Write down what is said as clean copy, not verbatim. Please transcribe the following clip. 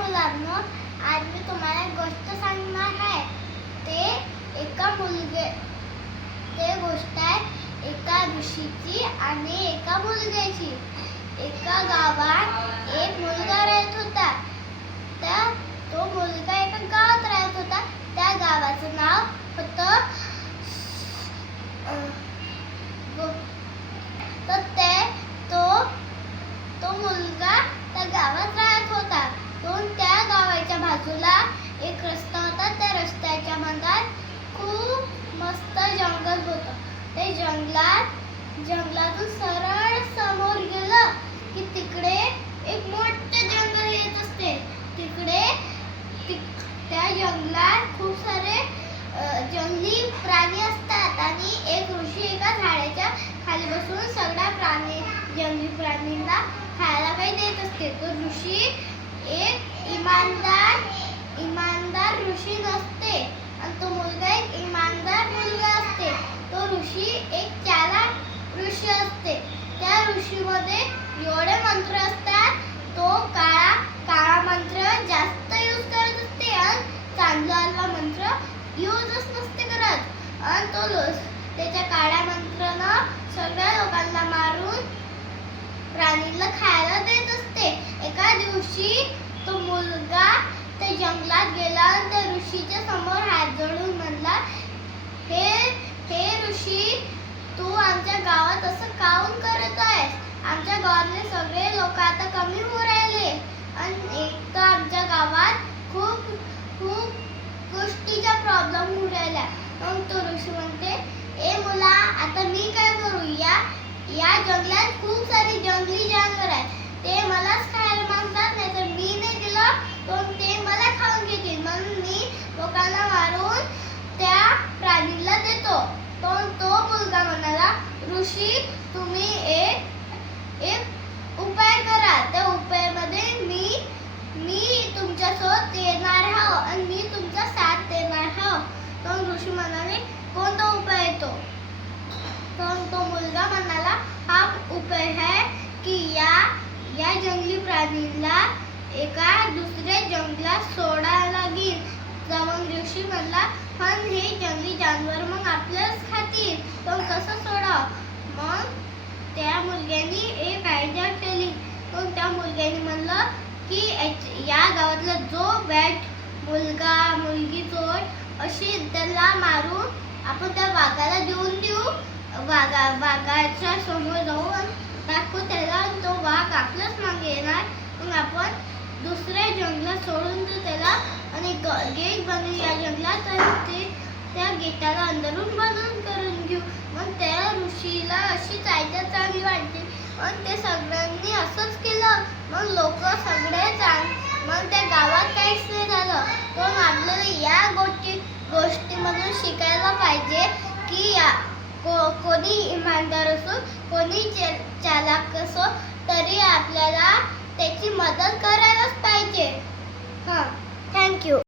मुलांनो, आज मी तुम्हाला एक गोष्ट सांगणार आहे. ते गोष्ट आहे एका ऋषीची आणि एका मुलग्याची. एका गावात एक मुलगा राहत होता. तो मुलगा एका गावात राहत होता. त्या गावाचं नाव होतं तो मुलगा त्या गावात राहत होता. त्या गावाच्या बाजूला एक रस्ता होता. त्या रस्त्याच्या मधात खूप मस्त जंगल होतं. ते जंगलातून सरळ समोर गेलं की तिकडे एक मोठे जंगल येत असते. त्या जंगलात खूप सारे जंगली प्राणी असतात आणि एक ऋषी एका झाडाच्या खाली बसून सगळ्या जंगली प्राणींना खायला काही देत असते. तो ऋषी एक इमानदार ऋषी नसते आणि तो मुलगा एक इमानदार मुलगा असते. तो ऋषी एक चालाक ऋषी असते. त्या ऋषीमध्ये एवढे मंत्र असतात. तो काळा मंत्र जास्त यूज करत असते आणि चांगला मंत्र यूजच नसते करत. आणि त्याच्या काळ्या मंत्रानं सगळ्या लोकांना मारून प्राणीला खायला देत असते. एका दिवशी तो मुलगा त्या जंगलात गेला आणि त्या ऋषीच्या समोर हात जोडून म्हणला, हे ऋषी, तू आमच्या गावात असं काऊन करत आहेस? आमच्या गावातले सगळे लोक आता कमी होऊ राहिले आणि एक तर आमच्या गावात खूप गोष्टीचा प्रॉब्लेम होऊ राहिला. मग तो ऋषी म्हणते, ए मुला, आता मी काय करू? या जंगलात खूप सारे जंगली जानवर आहेत. ते मलाच खायला मागतात, नाही तर मी नाही दिलं तर ते मला खाऊन घेतील. म्हणून मी लोकांना मारून त्या प्राणीला देतो. तो मुलगा म्हणाला, ऋषी, तुम्ही एक उपाय करा. त्या उपायामध्ये मी तुमच्यासोबत येणार आहे आणि मी तुमचा साथ देणार आहे. तो ऋषी म्हणाले, कोणता उपाय आहे तो? तो मुलगा म्हणाला, हा उपाय आहे की या जंगली प्राणीला एका दुसऱ्या जंगलात सोडायला लागेल. मग ऋषी म्हणला, पण हे जंगली जानवर मग आपल्यालाच खातील, तर कसं सोडावं? मग त्या मुलग्याने एक आयडिया केली. मग त्या मुलग्याने म्हणलं की या गावातला जो बॅट मुलगा मुलगी चोर अशी त्याला मारून आपण त्या वाघाला देऊ. वाघाच्या समोर जाऊन दाखवू त्याला आणि तो वाघ आपल्याच मागे येणार. मग आपण दुसऱ्या जंगलात सोडून देऊ त्याला आणि गेट बनवू या जंगलात आणि त्या गेटाला अंदरून बंद करून घेऊ. मग त्या ऋषीला अशीच आयडिया चांगली वाटते आणि ते सगळ्यांनी असंच केलं. मग लोक सगळे मग त्या गावात काहीच नाही झालं. तर आपल्याला या गोष्टीमधून शिकायला पाहिजे की कोणी इमानदार असो, कोणी चालाक असो, तरी आपल्याला त्याची मदत करायलाच पाहिजे. थँक्यू.